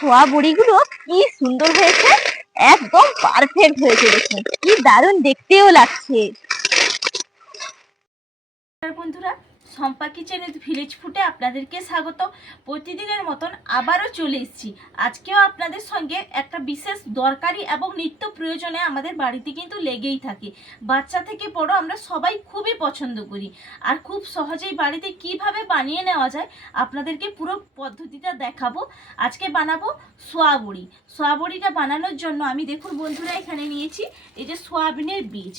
ছোয়া বড়িগুলো কি সুন্দর হয়েছে? একদম পারফেক্ট হয়েছে দেখুন। কি দারুণ দেখতেও লাগছে। বন্ধুরা সম্পা কিচেন উইথ ভিলেজ ফুটে আপনাদেরকে স্বাগত। প্রতিদিনের মতন আবারও চলে এসেছি। আজকেও আপনাদের সঙ্গে একটা বিশেষ দরকারি এবং নিত্য প্রয়োজনে আমাদের বাড়িতে কিন্তু লেগেই থাকে। বাচ্চা থেকে বড় আমরা সবাই খুবই পছন্দ করি। আর খুব সহজেই বাড়িতে কীভাবে বানিয়ে নেওয়া যায় আপনাদেরকে পুরো পদ্ধতিটা দেখাবো। আজকে বানাবো সোয়াবড়ি। সোয়াবড়িটা বানানোর জন্য আমি দেখুন বন্ধুরা এখানে নিয়েছি এই যে সোয়াবিনের বীজ।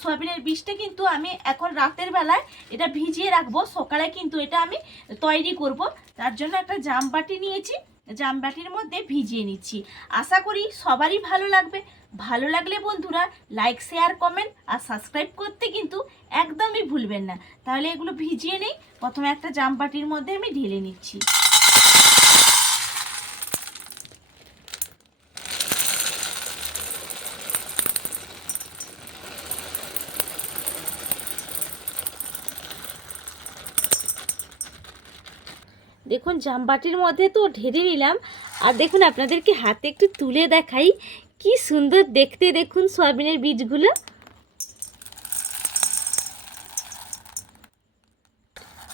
সয়াবিনের বীজটা কিন্তু আমি এখন রাতের বেলায় এটা ভিজিয়ে রাখব। সকালে কিন্তু এটা আমি তৈরি করব। তার জন্য একটা জামবাটি নিয়েছি। জামবাটির মধ্যে ভিজিয়ে নিচ্ছি। আশা করি সবারই ভালো লাগবে। ভালো লাগলে বন্ধুরা লাইক, শেয়ার, কমেন্ট আর সাবস্ক্রাইব করতে কিন্তু একদমই ভুলবেন না। তাহলে এগুলো ভিজিয়ে নেই। প্রথমে একটা জামবাটির মধ্যে আমি ঢেলে নিচ্ছি। দেখুন, জামবাটির মধ্যে তো ঢেলে নিলাম। আর দেখুন, আপনাদেরকে হাতে একটু তুলে দেখাই। কি সুন্দর দেখতে দেখুন সয়াবিনের বীজগুলো।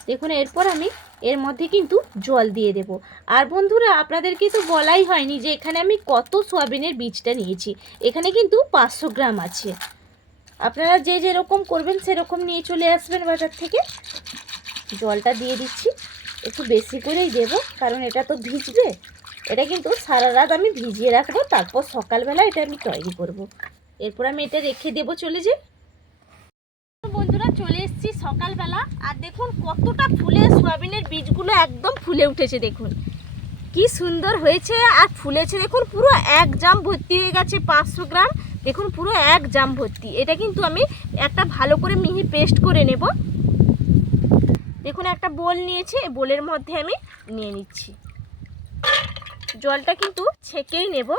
দেখুন, এরপর আমি এর মধ্যে কিন্তু জল দিয়ে দেব। আর বন্ধুরা, আপনাদেরকে তো বলাই হয়নি যে এখানে আমি কত সয়াবিনের বীজটা নিয়েছি। এখানে কিন্তু পাঁচশো গ্রাম আছে। আপনারা যে যেরকম করবেন, সেরকম নিয়ে চলে আসবেন বাজার থেকে। জলটা দিয়ে দিচ্ছি। একটু বেশি করেই দেব, কারণ এটা তো ভিজবে। এটা কিন্তু সারা রাত আমি ভিজিয়ে রাখব, তারপর সকালবেলা এটা আমি তৈরি করব। এরপর আমি এটা রেখে দেবো চলে যে বন্ধুরা, চলে এসেছি সকালবেলা, আর দেখুন কতটা ফুলে সয়াবিনের বীজগুলো একদম ফুলে উঠেছে, দেখুন। কি সুন্দর হয়েছে, আর ফুলেছে দেখুন পুরো এক জাম ভর্তি হয়ে গেছে, পাঁচশো গ্রাম। দেখুন পুরো এক জাম ভর্তি। এটা কিন্তু আমি একটা ভালো করে মিহি পেস্ট করে নেব। দেখুন, একটা বোল নিয়েছি, এই বোলের মধ্যে আমি নিয়ে নিচ্ছি। জলটা কিন্তু ছেঁকেই নেব।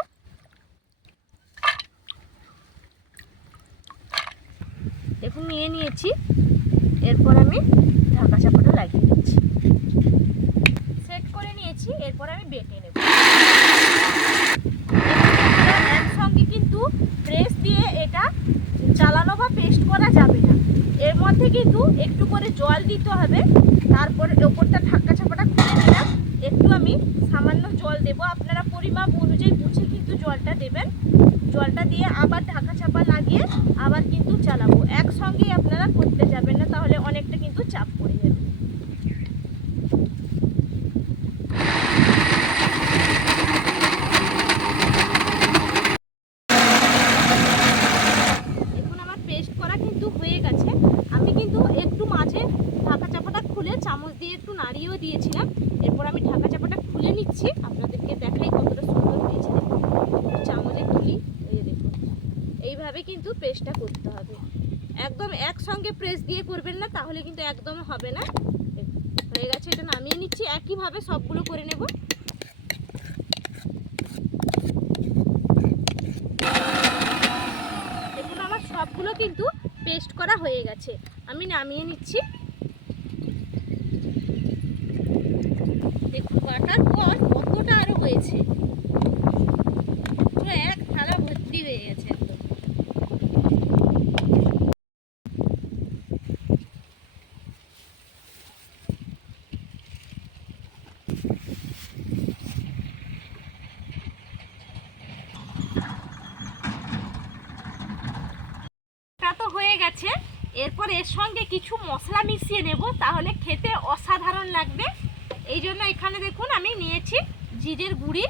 দেখুন, নিয়ে নিয়েছি। এরপর আমি ঢাকা চাপাটা লাগিয়ে দিচ্ছি। সেট করে নিয়েছি, এরপর আমি বেটে নেব। একসঙ্গে কিন্তু প্রেস দিয়ে এটা চালানো বা পেস্ট করা যাবে না। এর মধ্যে কিন্তু একটু করে জল দিতে হবে তারপর ওপরটা ঢাকা চাপাটা খুলে নিলাম একটু আমি সামান্য জল দেব আপনারা পরিমাপ অনুযায়ী বুঝে কিন্তু জলটা দেবেন। জলটা দিয়ে আবার ঢাকা চাপা লাগিয়ে আবার কিন্তু চালাবো। একসঙ্গেই আপনারা করতে যাবেন না, তাহলে অনেকটা কিন্তু চাপ পড়ে যাবে। দেখুন, আমার পেস্ট করা কিন্তু হয়ে গেছে। আমি কিন্তু একটু মাঝে ঢাকা চাপাটা খুলে চামচ দিয়ে একটু নাড়িয়েও দিয়েছিলাম। এরপর আমি ঢাকা চাপাটা খুলে নিচ্ছি। আপনাদেরকে দেখাই কতটা সুন্দর হয়েছে দেখুন একটু চামচে তুলি এই যে দেখুন এইভাবে কিন্তু পেস্টটা করতে হবে। একদম একসঙ্গে প্রেস দিয়ে করবেন না, তাহলে কিন্তু একদম হবে না। হয়ে গেছে, এটা নামিয়ে নিচ্ছি, একইভাবে সবগুলো করে নেব। দেখুন, আমার সবগুলো কিন্তু পেস্ট করা হয়ে গেছে। আমি নামিয়ে নিচ্ছি। দেখুন বাটার পর কতটা আরও হয়েছে। এক থালা ভর্তি হয়ে গেছে একদম তা তো হয়ে গেছে এরপর এর সঙ্গে কিছু মশলা মিশিয়ে নেব, তাহলে খেতে অসাধারণ লাগবে। এই জন্য এখানে দেখুন, আমি নিয়েছি জিরের গুঁড়ি।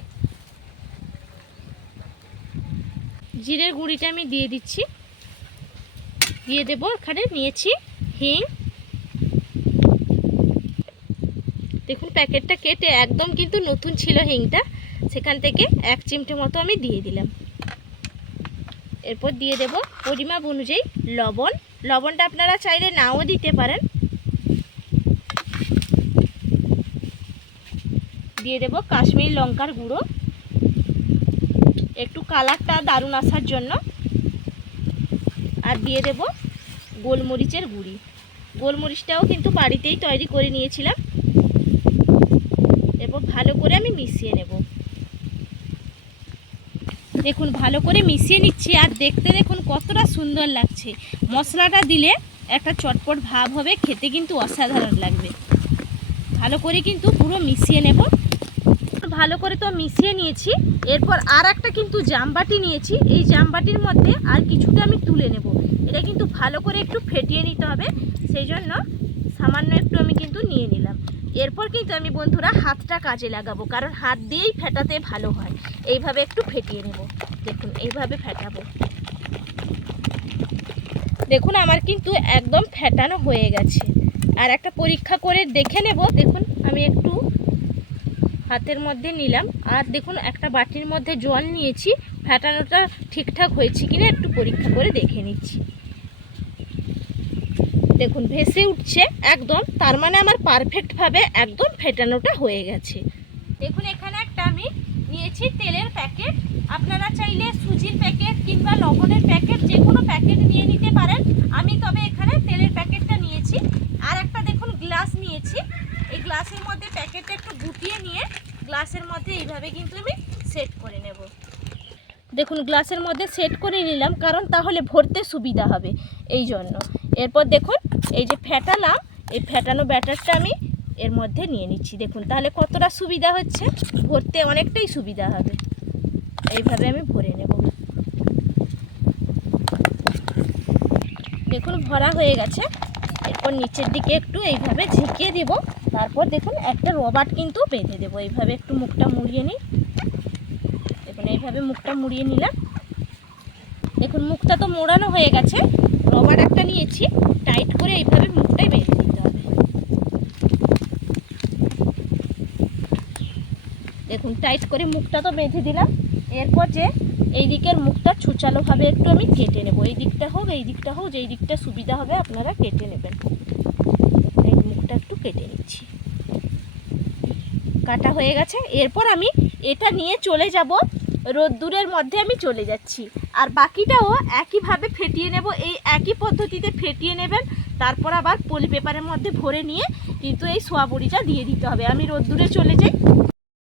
জিরের গুঁড়িটা আমি দিয়ে দিচ্ছি। দিয়ে দেব, এখানে নিয়েছি হিং। দেখুন, প্যাকেটটা কেটে একদম কিন্তু নতুন ছিল হিংটা। সেখান থেকে এক চিমটে মতো আমি দিয়ে দিলাম। এরপর দিয়ে দেব পরিমাপ অনুযায়ী লবণ। লবণটা আপনারা চাইলে নাও দিতে পারেন। দিয়ে দেব কাশ্মীর লঙ্কার গুঁড়ো। একটু কালারটা দারুণ আসার জন্য। আর দিয়ে দেব গোলমরিচের গুঁড়ি। গোলমরিচটাও কিন্তু বাড়িতেই তৈরি করে নিয়েছিলাম। এরপর ভালো করে আমি মিশিয়ে নেব। দেখুন, ভালো করে মিশিয়ে নিচ্ছি আর দেখতে দেখুন কতটা সুন্দর লাগছে। মশলাটা দিলে একটা চটপট ভাব হবে, খেতে কিন্তু অসাধারণ লাগবে। ভালো করে কিন্তু পুরো মিশিয়ে নেব। ভালো করে তো মিশিয়ে নিয়েছি। এরপর আর একটা কিন্তু জামবাটি নিয়েছি। এই জামবাটির মধ্যে আর কিছুটা আমি তুলে নেব। এটা কিন্তু ভালো করে একটু ফেটিয়ে নিতে হবে। সেই জন্য সামান্য একটু আমি কিন্তু নিয়ে নিলাম। এরপর কিন্তু আমি বন্ধুরা হাতটা কাজে লাগাবো, কারণ হাত দিয়েই ফেটাতে ভালো হয়। এইভাবে একটু ফেটিয়ে নেব। দেখুন, এইভাবে ফেটাবো। দেখুন, আমার কিন্তু একদম ফেটানো হয়ে গেছে। আর একটা পরীক্ষা করে দেখে নেব। দেখুন, আমি একটু হাতের মধ্যে নিলাম। আর দেখুন, একটা বাটির মধ্যে জল নিয়েছি। ফেটানোটা ঠিকঠাক হয়েছে কিনা একটু পরীক্ষা করে দেখে নিচ্ছি। দেখুন, ভেসে উঠছে একদম, তার মানে আমার পারফেক্টভাবে একদম ফেটানোটা হয়ে গেছে। দেখুন, এখানে একটা আমি নিয়েছি তেলের প্যাকেট। আপনারা চাইলে সুজির প্যাকেট কিংবা লবণের প্যাকেট, যে কোনো প্যাকেট নিয়ে নিতে পারেন। আমি তবে এখানে তেলের প্যাকেটটা নিয়েছি। আর একটা দেখুন, গ্লাস নিয়েছি। এই গ্লাসের মধ্যে প্যাকেটটা একটু গুটিয়ে নিয়ে গ্লাসের মধ্যে এইভাবে কিন্তু আমি সেট করে নেব। দেখুন, গ্লাসের মধ্যে সেট করে নিলাম, কারণ তাহলে ভরতে সুবিধা হবে। এই জন্য। এরপর দেখুন, এই যে ফেটালাম, এই ফেটানো ব্যাটারটা আমি এর মধ্যে নিয়ে নিচ্ছি। দেখুন, তাহলে কতটা সুবিধা হচ্ছে? ভরতে অনেকটাই সুবিধা হবে। এইভাবে আমি ভরে নেব। দেখুন, ভরা হয়ে গেছে। এরপর নিচের দিকে একটু এইভাবে ঝিঁকিয়ে দেব। তারপর দেখুন, একটা রবার্ট কিন্তু বেঁধে দেবো। এইভাবে একটু মুখটা মুড়িয়ে নিই। দেখুন, এইভাবে মুখটা মুড়িয়ে নিলাম। দেখুন, মুখটা তো মোড়ানো হয়ে গেছে। রবার একটা নিয়েছি, টাইট করে এইভাবে মুখটাই বেঁধে দিতে হবে। দেখুন, টাইট করে মুখটা তো বেঁধে দিলাম। এরপর যে এই দিকের মুখটা ছুচালোভাবে একটু আমি কেটে নেব। এই দিকটা হোক, এই দিকটা হোক, যেই দিকটা সুবিধা হবে আপনারা কেটে নেবেন। এই মুখটা একটু কেটে নিচ্ছি। কাটা হয়ে গেছে। এরপর আমি এটা নিয়ে চলে যাব রোদ্দুরের মধ্যে আমি চলে যাচ্ছি। আর বাকিটাও একইভাবে ফেটিয়ে নেব, এই একই পদ্ধতিতে ফেটিয়ে নেবেন। তারপর আবার পলি পেপারের মধ্যে ভরে নিয়ে কিন্তু এই সোয়া বড়িটা দিয়ে দিতে হবে। আমি রোদ্দুরে চলে যাই।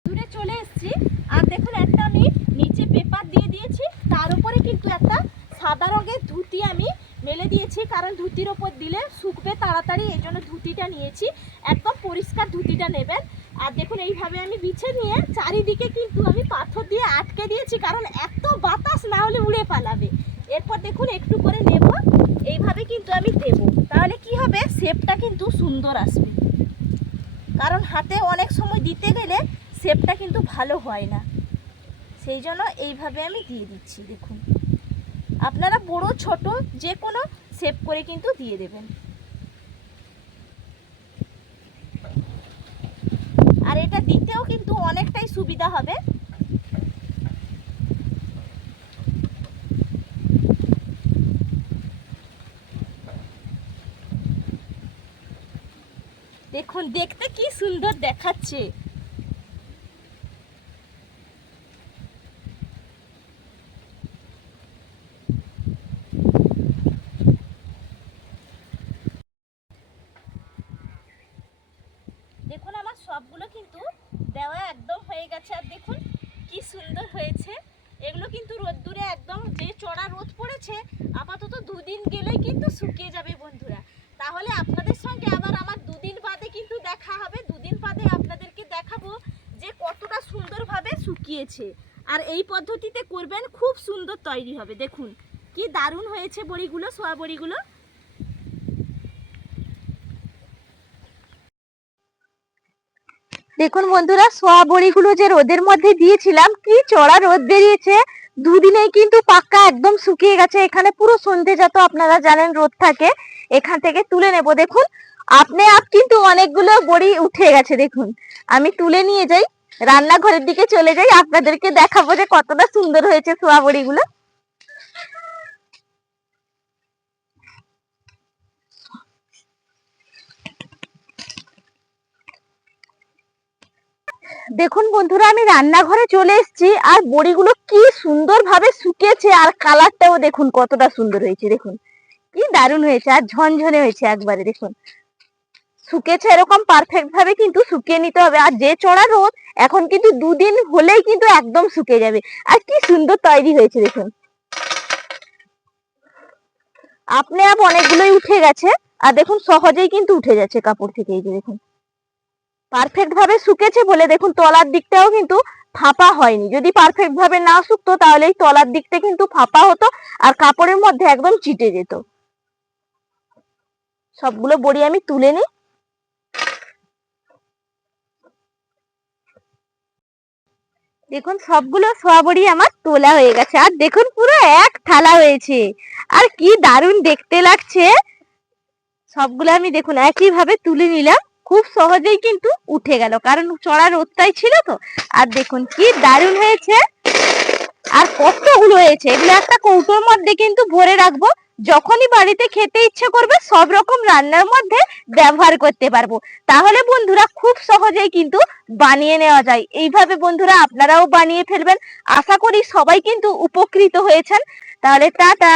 দূরে চলে এসেছি। আর দেখুন, একটা আমি নিচে পেপার দিয়ে দিয়েছি। তার উপরে কিন্তু একটা সাদা রঙের ধুতি আমি মেলে দিয়েছি। কারণ ধুতির ওপর দিলে শুকবে তাড়াতাড়ি, এই জন্য ধুতিটা নিয়েছি। একদম পরিষ্কার ধুতিটা নেবেন। আর দেখুন, এইভাবে আমি বিছে নিয়ে চারিদিকে কিন্তু আমি পাথর দিয়ে আটকে দিয়েছি, কারণ এত বাতাস না হলে উড়ে পালাবে। এরপর দেখুন, একটু করে নেব। এইভাবে কিন্তু আমি দেব। তাহলে কি হবে? শেপটা কিন্তু সুন্দর আসবে। কারণ হাতে অনেক সময় দিতে গেলে শেপটা কিন্তু ভালো হয় না। সেই জন্য এইভাবে আমি দিয়ে দিচ্ছি, দেখুন। আপনারা বড়, ছোট যে কোনো শেপ করে কিন্তু দিয়ে দেবেন। আর এটা দিতেও কিন্তু অনেকটাই সুবিধা হবে। দেখুন দেখতে কি সুন্দর দেখাচ্ছে। দেখুন, আমার সবগুলো কিন্তু দেওয়া একদম হয়ে গেছে। আর দেখুন, কি সুন্দর হয়েছে। এগুলো কিন্তু রোদ্দুরে একদম যে চড়া রোদ পড়েছে, আপাতত দুদিন গেলেই কিন্তু শুকিয়ে যাবে বন্ধুরা। তাহলে আপনাদের সঙ্গে আবার আমার দুদিন বাদে কিন্তু দেখা হবে। দুদিন বাদে আপনাদেরকে দেখাবো যে কতটা সুন্দরভাবে শুকিয়েছে। আর এই পদ্ধতিতে করবেন, খুব সুন্দর তৈরি হবে। দেখুন, কি দারুণ হয়েছে বড়িগুলো, সোয়া বড়িগুলো। দেখুন বন্ধুরা সোয়া বড়িগুলো যে রোদের মধ্যে দিয়েছিলাম, কি চড়া রোদ বেরিয়েছে। দুদিনেই কিন্তু পাক্কা একদম শুকিয়ে গেছে। এখানে পুরো সন্ধে যত আপনারা জানেন রোদ থাকে। এখান থেকে তুলে নেব। দেখুন, আপনি আপ কিন্তু অনেকগুলো বড়ি উঠে গেছে, দেখুন। আমি তুলে নিয়ে যাই, রান্নাঘরের দিকে চলে যাই। আপনাদেরকে দেখাবো যে কতটা সুন্দর হয়েছে সোয়া বড়িগুলো দেখুন বন্ধুরা, আমি রান্নাঘরে চলে এসেছি আর বড়িগুলো কি সুন্দর ভাবে শুকিয়েছে আর কালারটাও দেখুন কতটা সুন্দর হয়েছে, দেখুন। কি দারুণ হয়েছে আর ঝনঝনে হয়েছে একবারে, দেখুন। শুকেছে এরকম পারফেক্ট ভাবে কিন্তু শুকিয়ে নিতে হবে আর যে চড়া রোদ এখন কিন্তু দুদিন হলেই কিন্তু একদম শুকিয়ে যাবে। আর কি সুন্দর তৈরি হয়েছে, দেখুন। আপনি আপ অনেকগুলোই উঠে গেছে আর দেখুন সহজেই কিন্তু উঠে যাচ্ছে কাপড় থেকে, এই যে দেখুন। পারফেক্ট ভাবে শুকেছে বলে দেখুন, তলার দিকটাও কিন্তু ফাঁপা হয়নি। যদি পারফেক্ট ভাবে না শুকতো, তাহলে এই তলার দিকটা কিন্তু ফাঁপা হতো আর কাপড়ের মধ্যে একদম চিটে যেত। সবগুলো বড়ি আমি তুলে নিই। দেখুন, সবগুলো সোয়াবড়ি আমার তোলা হয়ে গেছে। আর দেখুন, পুরো এক থালা হয়েছে। আর কি দারুণ দেখতে লাগছে। সবগুলো আমি দেখুন একই ভাবে তুলে নিলাম। খুব সহজেই কিন্তু উঠে গেল। কারণ চড়া রোদটাই ছিল তো। আর দেখুন কি দারুণ হয়েছে। আর কতগুলো হয়েছে। এগুলো একটা কৌটোর মধ্যে কিন্তু ভরে রাখব। যখনই বাড়িতে খেতে ইচ্ছে করবে, সব রকম রান্নার মধ্যে ব্যবহার করতে পারব। তাহলে বন্ধুরা খুব সহজেই কিন্তু বানিয়ে নেওয়া যায়। এইভাবে বন্ধুরা আপনারাও বানিয়ে ফেলবেন। আশা করি সবাই কিন্তু উপকৃত হয়েছেন। তাহলে টাটা!